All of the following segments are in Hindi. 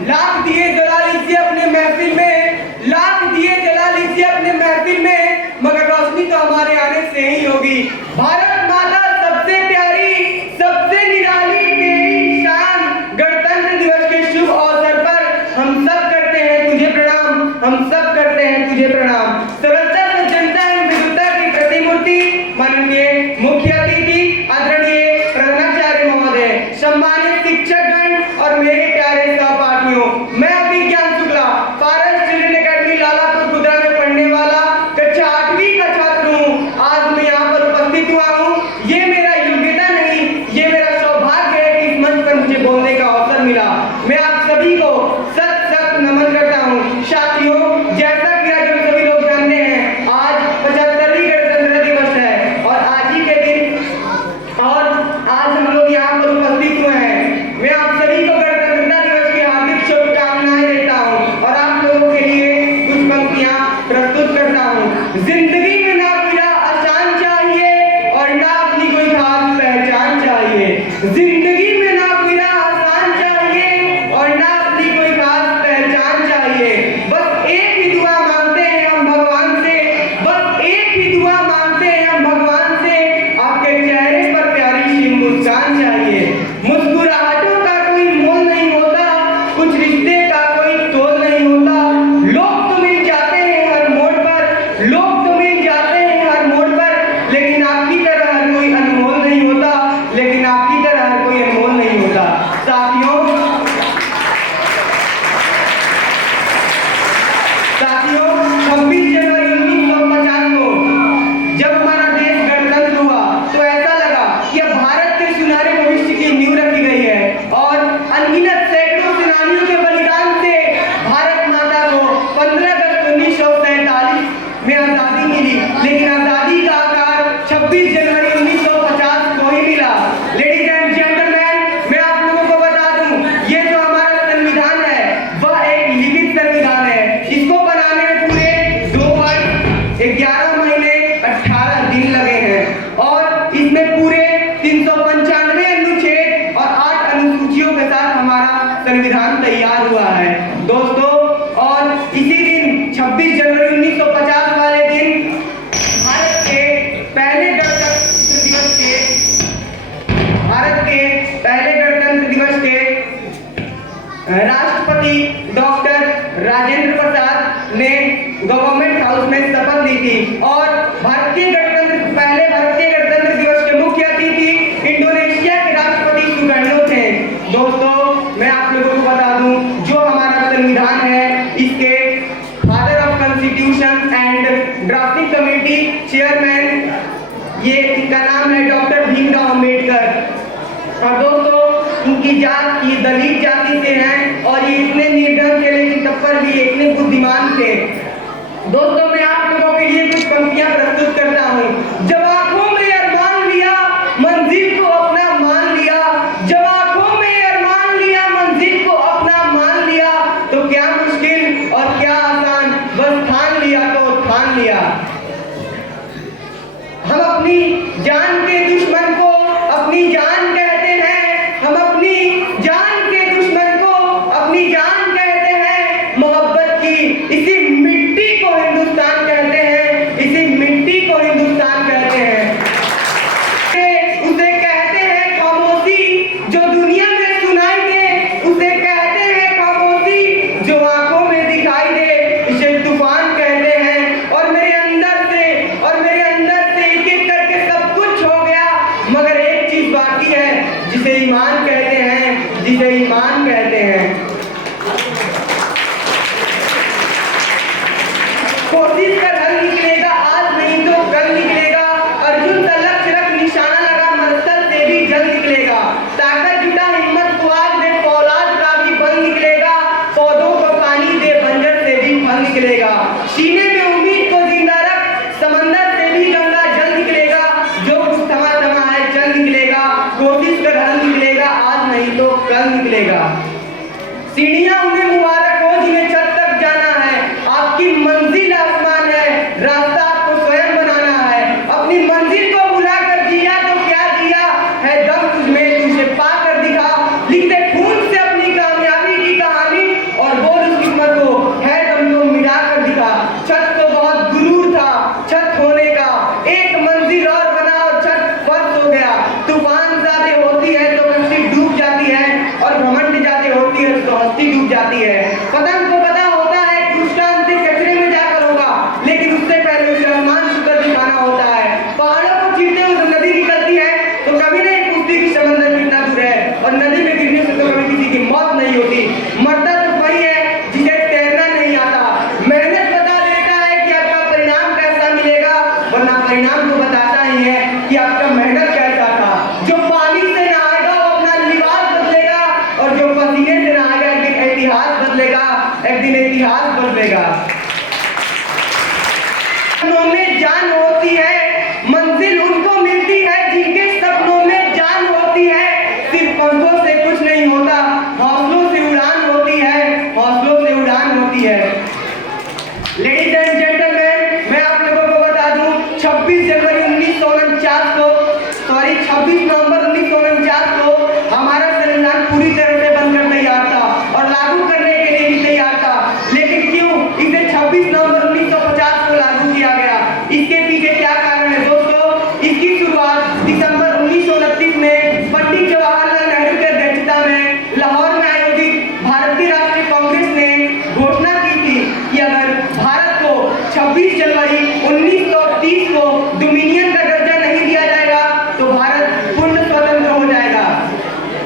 लाख दिए जला लीजिए अपने महफिल में, लाख दिए जला लीजिए अपने महफिल में, मगर रोशनी तो हमारे आने से ही होगी। भारत माता सबसे प्यारी, सबसे निराली, तेरी शान, गणतंत्र दिवस के शुभ अवसर पर हम सब करते हैं तुझे प्रणाम, हम सब करते हैं तुझे प्रणाम। सरलता से जनता एवं विविधता की प्रतिमूर्ति माननीय मुख्य अतिथि आदरणीय प्रधानाचार्य महोदय, सम्मानित शिक्षकगण और मेरे प्यारे सहपाठियों, मैं अभिज्ञान शुक्ला पारस चिल्ड्रन एकेडमी लालापुर गुजरा में पढ़ने वाला कक्षा 8वीं का छात्र हूँ। आज मैं यहाँ पर उपस्थित हुआ हूँ। ये मेरा योग्यता नहीं, ये मेरा सौभाग्य है कि इस मंच पर मुझे बोलने का अवसर मिला। मैं आप सभी को सत सत नमन करता हूँ। साथियों, जैसा कि आज हम सभी लोग जानते हैं, आज 75वीं गणतंत्र दिवस है और आज ही के दिन और आज हम लोग यहाँ पर उपस्थित हुए हैं। मैं आप सभी को गणतंत्रता दिवस की हार्दिक शुभकामनाएं देता हूँ और आप लोगों के लिए कुछ पंक्तियाँ प्रस्तुत करता हूँ। जिंदगी में ना कोई आसान चाहिए और ना अपनी कोई खास पहचान चाहिए। जिंदगी में ना कोई आसान चाहिए और ना अपनी कोई खास पहचान चाहिए। बस एक ही दुआ मांगते हैं हम भगवान से, बस एक ही दुआ मांगते हैं हम भगवान से, आपके चेहरे पर प्यारी सी मुस्कान चाहिए। मुस्कुराहटों का कोई मोल नहीं होता, कुछ रिश्ते का कोई तोल नहीं होता। लोग तो मिल जाते हैं हर मोड़ पर, लोग तो मिल जाते हैं हर मोड़ पर, लेकिन आपकी तरह हर कोई अनमोल नहीं होता, लेकिन आपकी तरह हर कोई अनमोल नहीं होता। साथियों, साथियों 26 जनवरी 1950 को जब हमारा देश गणतंत्र हुआ तो ऐसा लगा कि अब भारत के सुनहरे भविष्य की नींव रखी गई है और अनगिनत सैकड़ों सेनानियों के बलिदान से भारत माता को 15 अगस्त 1947 में आजादी मिली। लेकिन आजादी का आकार 26 जनवरी 1950 को ही मिला। लेडीज एंड जेंटलमैन, मैं आप लोगों को बता दूं, ये जो हमारा संविधान है वह एक लिखित संविधान है। इसको बनाने में पूरे 2 वर्ष 11 महीने 18 दिन लगे हैं और इसमें पूरे 395 अनुच्छेद और 8 अनुसूचियों के साथ हमारा संविधान तैयार हुआ है दोस्तों। और इसी दिन 26 जनवरी 1950 वाले दिन भारत के पहले गणतंत्र दिवस के राष्ट्रपति डॉक्टर राजेंद्र प्रसाद ने गवर्नमेंट हाउस में शपथ ली थी और पहले भारतीय गणतंत्र दिवस के मुख्य अतिथि इंडोनेशिया के राष्ट्रपति सुकर्णो थे। दोस्तों, मैं आप लोगों को बता दूं, जो हमारा संविधान है इसके father of constitution and drafting committee chairman, ये इनका नाम है डॉक्टर भीमराव अम्बेडकर। और दोस्तों, इनकी जात ये दलित जाति से हैं और ये इतने निर्धन थे लेकिन तब पर भी इतने बुद्धिमान थे। दोस्तों, मैं आप लोगों के लिए कुछ पंक्तियां प्रस्तुत करता हूँ। जब आंखों में अरमान लिया मंजिल को अपना मान लिया, जब आंखों में अरमान लिया मंजिल को अपना मान लिया, तो क्या मुश्किल और क्या आसान, बस ठान लिया तो ठान लिया। हम अपनी जान के दुश्मन को अपनी जान कहते हैं, हम अपनी जान के दुश्मन को अपनी जान कहते हैं। मोहब्बत की इसी मिट्टी को हिंदुस्तान कहते हैं, इसी मिट्टी को हिंदुस्तान कहते हैं। उसे कहते हैं खामोशी जो दुनिया में सुनाई दे, उसे कहते हैं खामोशी जो आंखों में दिखाई दे, इसे तूफान कहते हैं। और मेरे अंदर से एक एक करके सब कुछ हो गया, मगर एक चीज बाकी है जिसे ईमान कहते हैं, जिसे ईमान कहते हैं। कोशिश कर हल निकलेगा, आज नहीं तो कल निकलेगा। अर्जुन का लक्ष्य रख निशाना लगा, मकसद से भी जल्द निकलेगा। ताकत जुटा हिम्मत को आग दे, फौलाद का भी बल निकलेगा। पौधों को पानी दे, बंजर से भी फल निकलेगा। सीने में उम्मीद को जिंदा रख, समंदर से भी गंगा जल निकलेगा। जो कुछ थमा थमा है चल निकलेगा। कोशिश कर हल निकलेगा, आज नहीं तो कल निकलेगा। सीढ़ियां उन्हें मुबारक हो जिन्हें छत तक जाना है, आपकी मंजिल आसमान है, रास्ता आपको स्वयं बनाना है। अपनी मंजिल को भुला कर जिया तो क्या जिया है, दम तुझमें तुझे पा कर दिखा। लिख दे खून से अपनी कामयाबी की कहानी, एक दिन इतिहास बदलेगा। सपनों में जान होती है, मंजिल उनको मिलती है जिनके सपनों में जान होती है। सिर्फ पंखों से कुछ नहीं होता, हौसलों से उड़ान होती है, हौसलों से उड़ान होती है। लेडीज एंड जेंटलमैन, मैं आप लोगों को बता दूं, 26 जनवरी 1949 को, 26 नवंबर 1949 को हमारा संविधान पूरी तरह से बनकर तैयार था और लागू करने के लिए भी तैयार था। लेकिन क्यों इसे 26 नवंबर 1950 को लागू किया गया? इसके पीछे क्या कारण है दोस्तों? इसकी शुरुआत दिसंबर 1929 में पंडित जवाहरलाल नेहरू की अध्यक्षता में लाहौर में आयोजित भारतीय राष्ट्रीय कांग्रेस ने घोषणा की थी कि अगर भारत को 26 जनवरी 1930 को डोमिनियन का दर्जा नहीं दिया जाएगा तो भारत पूर्ण स्वतंत्र हो जाएगा।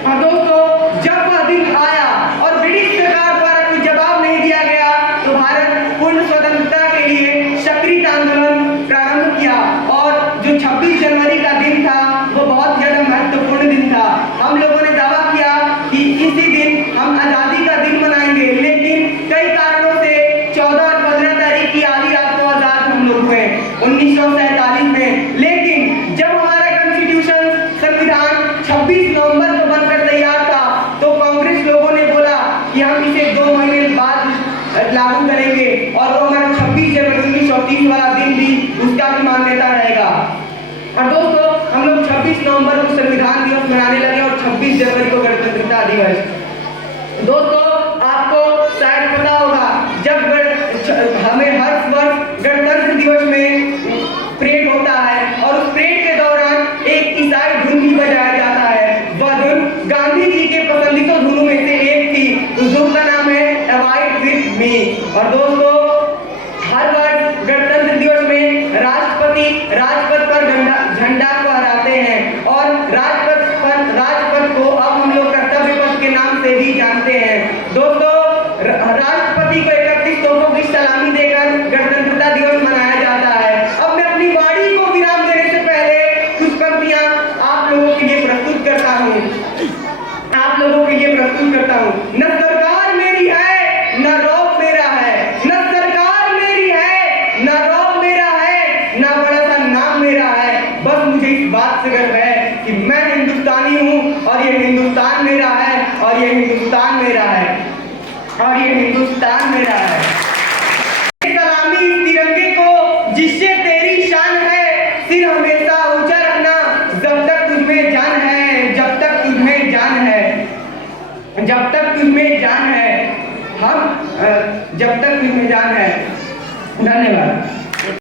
और दोस्तों, जब वह दिन आया और ब्रिटिश सरकार द्वारा कोई जवाब नहीं दिया गया तो भारत पूर्ण स्वतंत्रता के लिए सक्रिय आंदोलन प्रारंभ किया। और जो 26 जनवरी का दिन था वो बहुत ज्यादा महत्वपूर्ण दिन था। हम लोगों ने दावा किया कि इसी दिन हम आजादी का दिन मनाएंगे, लेकिन कई कारणों से 14 और 15 तारीख की आधी रात को आजाद हम लोग हुए 1947 में। लेकिन जब हमारा कॉन्स्टिट्यूशन संविधान 26 नवंबर को बनकर तैयार था तो कांग्रेस लोगों ने बोला कि हम इसे 2 महीने बाद लागू करेंगे और वो हमारा 26 जनवरी 1930 वाला दिन भी उसका भी मान्यता रहेगा। और दोस्तों, हम लोग 26 नवंबर को संविधान दिवस मनाने लगे और 26 जनवरी को गणतंत्रता दिवस। दोस्तों, आपको शायद पता होगा, जब हमें हर वर्ष गणतंत्र दिवस में परेड होता है और उस परेड के दौरान एक ईसाई धुन भी बजाया जाता है। वह धुन गांधी जी के पसंदीदा धुनों में से एक थी। उस धुन का नाम है अवॉइड विथ मी। और दोस्तों, हर वर्ष गणतंत्र दिवस में राष्ट्रपति राजपथ पर झंडा को फहराते हैं और राजपथ को अब हम लोग कर्तव्य पथ के नाम से भी जानते हैं। दोस्तों, राष्ट्रपति को 31 तोपों की सलामी देकर गणतंत्रता दिवस मनाया जाता है। अब मैं अपनी वाणी को विराम देने से पहले कुछ पंक्तियां आप लोगों के लिए प्रस्तुत करता हूं। न सरकार मेरी है, न रौब मेरा है, न सरकार मेरी है, न रौब मेरा है, न बड़ा सा नाम मेरा है। बस मुझे इस बात से गर्व है कि मैं हिंदुस्तानी हूँ और ये हिंदुस्तान मेरा है, और ये हिंदुस्तान मेरा है, और ये हिंदुस्तान मेरा है। सलामी इस तिरंगे को जिससे तेरी शान है, सिर हमेशा ऊंचा रखना जब तक तुझमें जान है, जब तक तुझमें जान है, जब तक तुझमें जान है, हम जब तक तुझमें जान है। धन्यवाद।